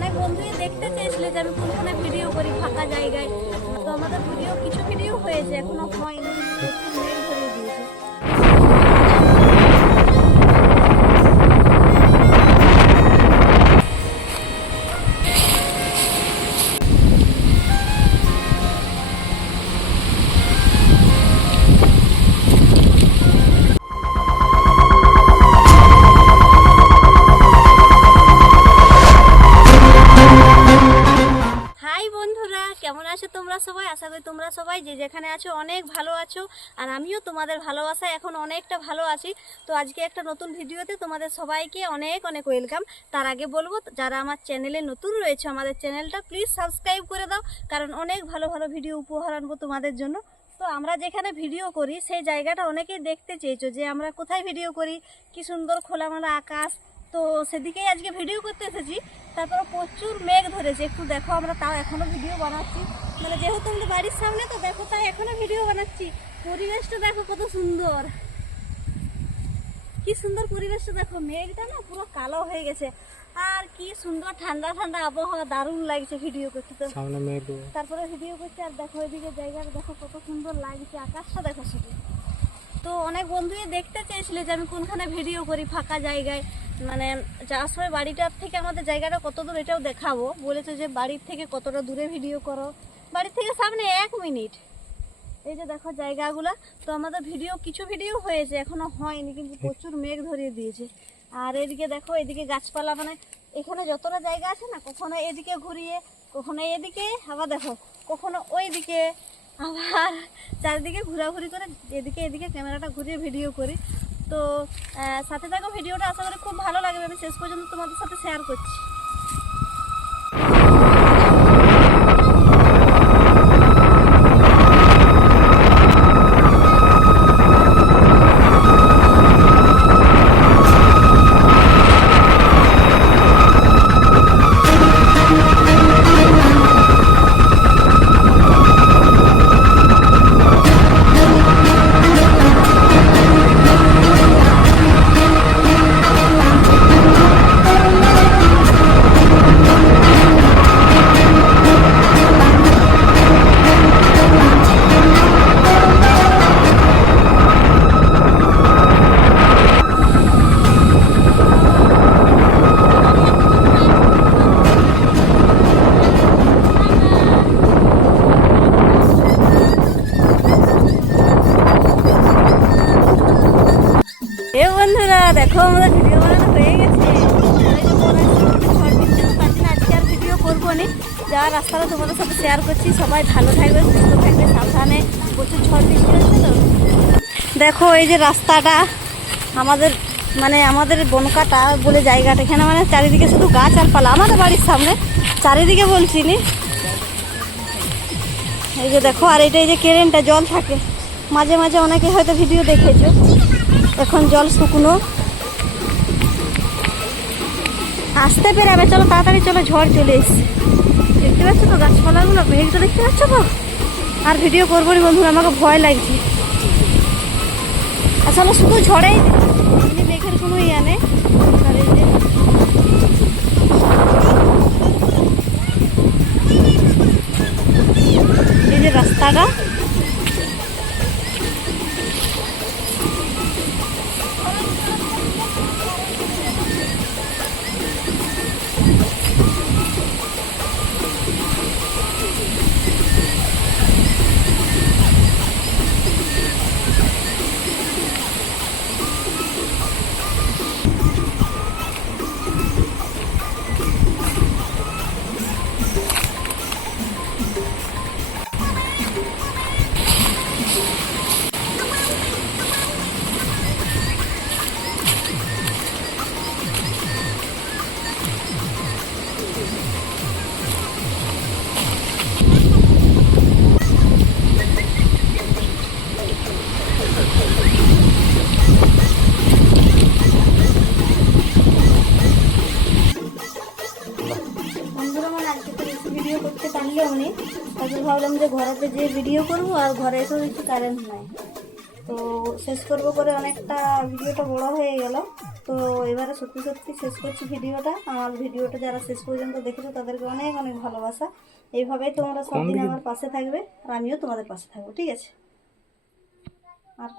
অনেক বন্ধুই দেখতে চেয়েছিল যে আমি কোনো ভিডিও করি ফাঁকা জায়গায়। তো আমাদের ভিডিও কিছু ভিডিও হয়েছে, এখনও হয়নি। আশা করি তোমরা সবাই যে যেখানে আছো অনেক ভালো আছো, আর আমিও তোমাদের ভালোবাসায় এখন অনেকটা ভালো আছি। তো আজকে একটা নতুন ভিডিওতে তোমাদের সবাইকে অনেক অনেক ওয়েলকাম। তার আগে বলব, যারা আমার চ্যানেলে নতুন রয়েছে, আমাদের চ্যানেলটা প্লিজ সাবস্ক্রাইব করে দাও, কারণ অনেক ভালো ভালো ভিডিও উপহার আনব তোমাদের জন্য। তো আমরা যেখানে ভিডিও করি, সেই জায়গাটা অনেকেই দেখতে চেয়েছো যে আমরা কোথায় ভিডিও করি, কি সুন্দর খোলামেলা আকাশ। তো সেদিকেই আজকে ভিডিও করতে এসেছি। তারপরে প্রচুর মেঘ ধরেছে, একটু দেখো আমরা তাও এখনও ভিডিও বানাচ্ছি। মানে যেহেতু আমাদের বাড়ির সামনে তো দেখো তাই এখনও ভিডিও বানাচ্ছি। পরিবেশটা দেখো কত সুন্দর। কি সুন্দর পরিবেশটা দেখো মেঘটা না পুরো কালো হয়ে গেছে। আর কি সুন্দর ঠান্ডা ঠান্ডা আবহাওয়া দারুণ লাগছে ভিডিও করতে তো। সামনে মেঘ। তারপরে ভিডিও করছে আর দেখো এদিকে জায়গাটা দেখো কত সুন্দর লাগছে আকাশটা দেখো শুধু। তো অনেক বন্ধুই দেখতে চেয়েছিল যে আমি কোনখানে ভিডিও করি ফাঁকা জায়গায়। মানে যাওয়ার সময় বাড়িটার থেকে আমাদের জায়গাটা কত দূর এটাও দেখাবো। বলেছে যে বাড়ির থেকে কতটা দূরে ভিডিও করো। বাড়ির থেকে সামনে এক মিনিট। এই যে দেখো জায়গাগুলো, তো আমাদের ভিডিও, কিছু ভিডিও হয়েছে, এখনও হয়নি, কিন্তু প্রচুর মেঘ ধরিয়ে দিয়েছে। আর এদিকে দেখো, এদিকে গাছপালা মানে এখানে যতটা জায়গা আছে না, কখনো এদিকে ঘুরিয়ে, কখনো এদিকে, আবার দেখো, কখনো ওই দিকে আবার চারিদিকে ঘোরাঘুরি করে এদিকে এদিকে ক্যামেরাটা ঘুরিয়ে ভিডিও করি। তো সাথে থাকো, ভিডিওটা আশা করি খুব ভালো লাগবে। আমি শেষ পর্যন্ত তোমাদের সাথে শেয়ার করছি। দেখো, আমাদের ভিডিও বানানো হয়ে গেছে। আজকে আর ভিডিও করব নি। যা রাস্তাটা তোমাদের সাথে শেয়ার করছি। সবাই ভালো থাকবে, সুস্থ থাকবে, সাবধানে প্রচুর ঝড় বৃষ্টি হচ্ছে তো। দেখো, এই যে রাস্তাটা, আমাদের মানে আমাদের বনকাটা বলে জায়গাটা। এখানে মানে চারিদিকে শুধু গাছ আর পালা। আমাদের বাড়ির সামনে, চারিদিকে বলছি নি। এই যে দেখো, আর এটা এই যে কেরেনটা, জল থাকে। মাঝে মাঝে অনেকে হয়তো ভিডিও দেখেছ। এখন জল শুকনো। আসতে পেরাবে চলো তাড়াতাড়ি চলো, ঝড় চলে এসছে। দেখতে পাচ্ছ তো গাছপালাগুলো? মেঘটা দেখতে পাচ্ছ তো? আর ভিডিও করব না বন্ধুরা, আমাকে ভয় লাগছে। আসলে শুধু ঝড়েই মেঘের কোনো ইয়া নেই। ভাবলাম যে ঘরেতে যে ভিডিও করব আর ঘরে এসেও দেখছি কারেন্ট নাই। তো শেষ করব করে অনেকটা ভিডিওটা বড় হয়ে গেল। তো এবারে সত্যি সত্যি শেষ করছি ভিডিওটা। আমার ভিডিওটা যারা শেষ পর্যন্ত দেখেছ তাদেরকে অনেক অনেক ভালোবাসা। এইভাবেই তোমরা সবদিন আমার পাশে থাকবে আর আমিও তোমাদের পাশে থাকব ঠিক আছে? আর